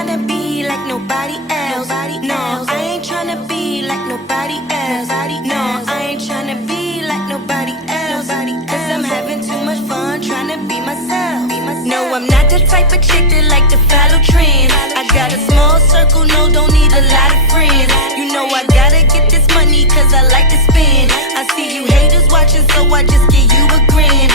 tryna be like nobody else. No, I ain't tryna be like nobody else. No, I ain't tryna be like nobody else. Cause I'm having too much fun tryna be myself. No, I'm not the type of chick that like to follow trends. I got a small circle, no, don't need a lot of friends. You know I gotta get this money cause I like to spend. I see you haters watching, so I just give you a grin.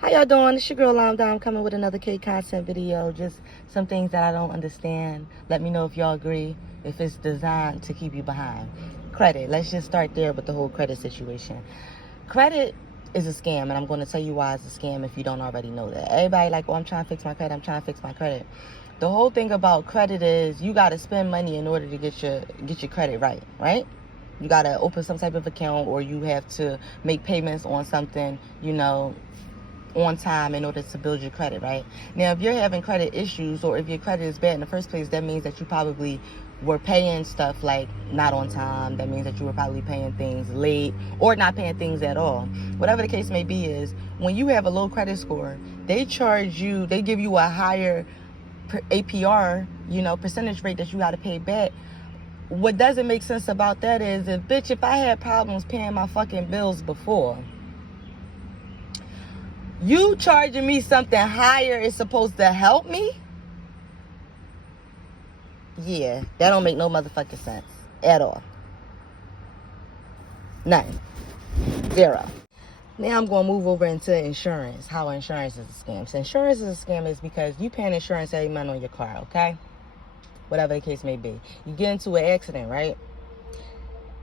How y'all doing? It's your girl Lambda. I'm coming with another K content video. Just some things that I don't understand. Let me know if y'all agree, if it's designed to keep you behind. Credit. Let's just start there with the whole credit situation. Credit is a scam, and I'm going to tell you why it's a scam if you don't already know that. Everybody like, oh, I'm trying to fix my credit. I'm trying to fix my credit. The whole thing about credit is you got to spend money in order to get your credit right? You got to open some type of account, or you have to make payments on something, you know, on time in order to build your credit, right? Now, if you're having credit issues, or if your credit is bad in the first place, that means that you probably were paying stuff like not on time. That means that you were probably paying things late or not paying things at all. Whatever the case may be is, when you have a low credit score, they give you a higher APR, you know, percentage rate that you got to pay back. What doesn't make sense about that is, if I had problems paying my fucking bills before, you charging me something higher is supposed to help me? Yeah, that don't make no motherfucking sense at all. Nothing. Zero. Now I'm going to move over into insurance. How insurance is a scam. So insurance is a scam is because you paying insurance every month on your car, okay? Whatever the case may be. You get into an accident, right?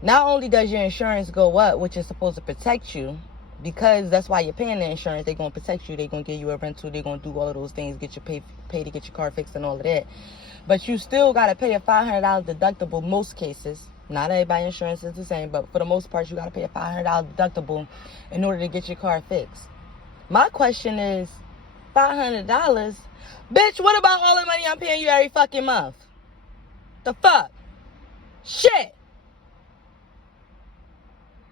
Not only does your insurance go up, which is supposed to protect you, because that's why you're paying the insurance. They're going to protect you. They're going to give you a rental. They're going to do all of those things, get you pay to get your car fixed and all of that. But you still got to pay a $500 deductible most cases. Not everybody's insurance is the same, but for the most part, you got to pay a $500 deductible in order to get your car fixed. My question is, $500? Bitch, what about all the money I'm paying you every fucking month? The fuck? Shit.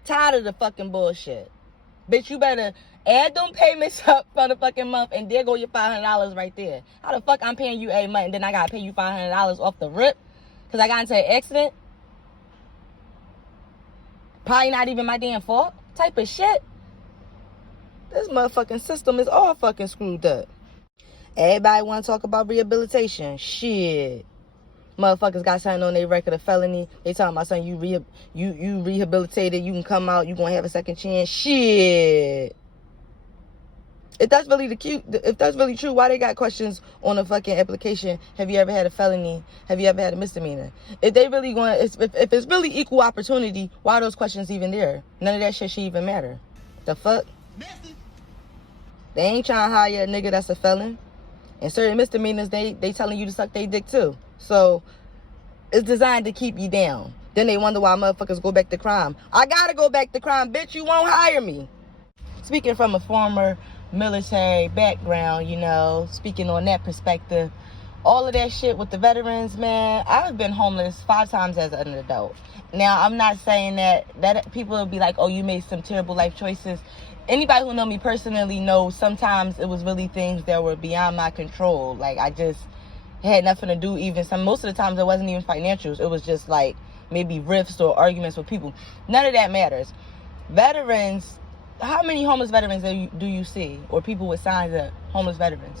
Tired of the fucking bullshit. Bitch, you better add them payments up for the fucking month, and there go your $500 right there. How the fuck I'm paying you every month, and then I gotta pay you $500 off the rip because I got into an accident? Probably not even my damn fault. Type of shit. This motherfucking system is all fucking screwed up. Everybody want to talk about rehabilitation. Shit. Motherfuckers got something on their record of felony. They talking about something, you rehabilitated, you can come out, you gonna have a second chance. Shit. If that's really true, why they got questions on the fucking application? Have you ever had a felony? Have you ever had a misdemeanor? If they really if it's really equal opportunity, why are those questions even there? None of that shit should even matter. The fuck? They ain't trying to hire a nigga that's a felon. And certain misdemeanors, they telling you to suck their dick too. So it's designed to keep you down. Then they wonder why motherfuckers go back to crime. I gotta go back to crime, bitch. You won't hire me. Speaking from a former military background, you know, speaking on that perspective, all of that shit with the veterans, man, I've been homeless 5 times as an adult. Now, I'm not saying that people will be like, oh, you made some terrible life choices. Anybody who know me personally knows sometimes it was really things that were beyond my control. Like, I just had nothing to do. Most of the times it wasn't even financials. It was just like maybe rifts or arguments with people. None of that matters. Veterans, how many homeless veterans do you see, or people with signs of homeless veterans?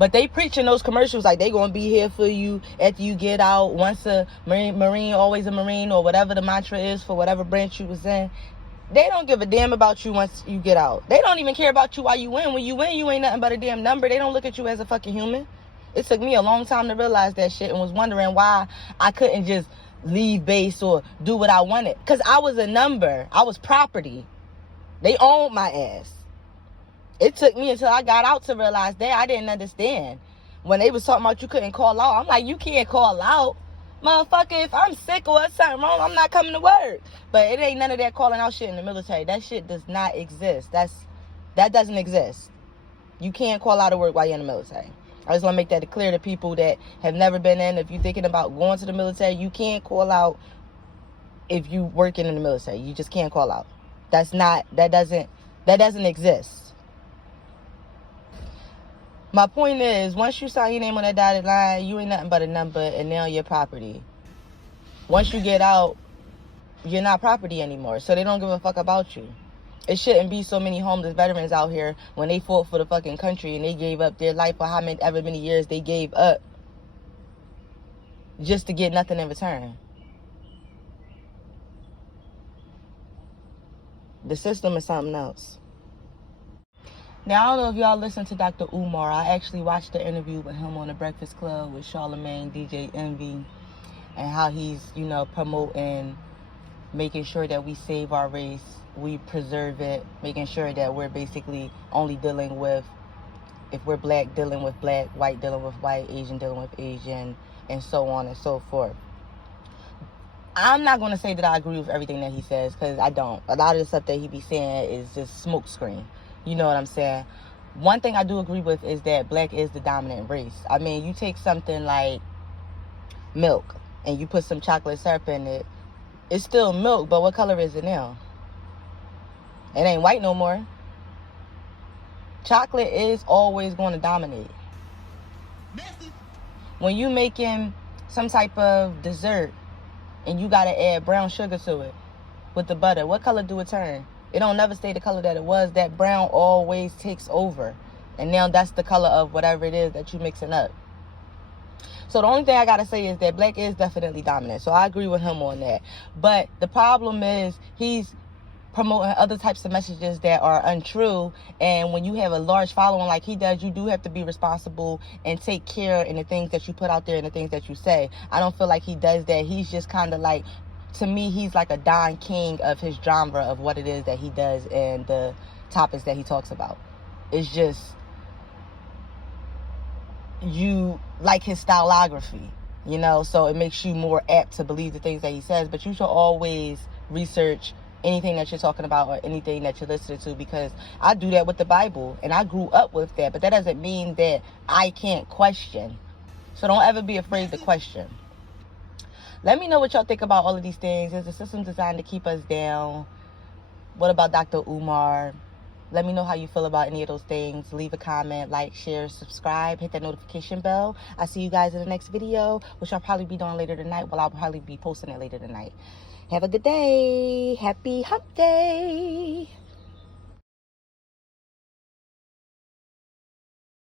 But they preach in those commercials like they gonna be here for you after you get out. Once a Marine, always a Marine, or whatever the mantra is for whatever branch you was in. They don't give a damn about you once you get out. They don't even care about you while you win. When you win, you ain't nothing but a damn number. They don't look at you as a fucking human. It took me a long time to realize that shit, and was wondering why I couldn't just leave base or do what I wanted. Because I was a number. I was property. They owned my ass. It took me until I got out to realize that I didn't understand. When they was talking about you couldn't call out, I'm like, you can't call out. Motherfucker, if I'm sick or something wrong, I'm not coming to work. But it ain't none of that calling out shit in the military. That shit does not exist. That doesn't exist. You can't call out of work while you're in the military. I just want to make that clear to people that have never been in. If you're thinking about going to the military, you can't call out if you working in the military. You just can't call out. That doesn't exist. My point is, once you sign your name on that dotted line, you ain't nothing but a number, and now you're property. Once you get out, you're not property anymore, so they don't give a fuck about you. It shouldn't be so many homeless veterans out here when they fought for the fucking country and they gave up their life for however many years they gave up just to get nothing in return. The system is something else. Now, I don't know if y'all listen to Dr. Umar. I actually watched the interview with him on the Breakfast Club with Charlamagne, DJ Envy, and how he's, promoting making sure that we save our race, we preserve it, making sure that we're basically only dealing with, if we're black, dealing with black, white, dealing with white, Asian, dealing with Asian, and so on and so forth. I'm not going to say that I agree with everything that he says, because I don't. A lot of the stuff that he be saying is just smoke screen. You know what I'm saying? One thing I do agree with is that black is the dominant race. I mean, you take something like milk and you put some chocolate syrup in it, it's still milk, but what color is it now? It ain't white no more. Chocolate is always going to dominate. When you making some type of dessert and you got to add brown sugar to it with the butter, what color do it turn? It don't never stay the color that it was. That brown always takes over. And now that's the color of whatever it is that you're mixing up. So the only thing I got to say is that black is definitely dominant. So I agree with him on that. But the problem is he's promoting other types of messages that are untrue. And when you have a large following like he does, you do have to be responsible and take care in the things that you put out there and the things that you say. I don't feel like he does that. He's just kind of like, to me, he's like a Don King of his genre of what it is that he does and the topics that he talks about. It's just, you like his stylography, so it makes you more apt to believe the things that he says. But you should always research anything that you're talking about or anything that you're listening to, because I do that with the Bible and I grew up with that, but that doesn't mean that I can't question. So don't ever be afraid to question. Let me know what y'all think about all of these things. Is the system designed to keep us down? What about Dr. Umar? Let me know how you feel about any of those things. Leave a comment, like, share, subscribe, hit that notification bell. I'll see you guys in the next video, which I'll probably be doing later tonight. Well, I'll probably be posting it later tonight. Have a good day. Happy hump day.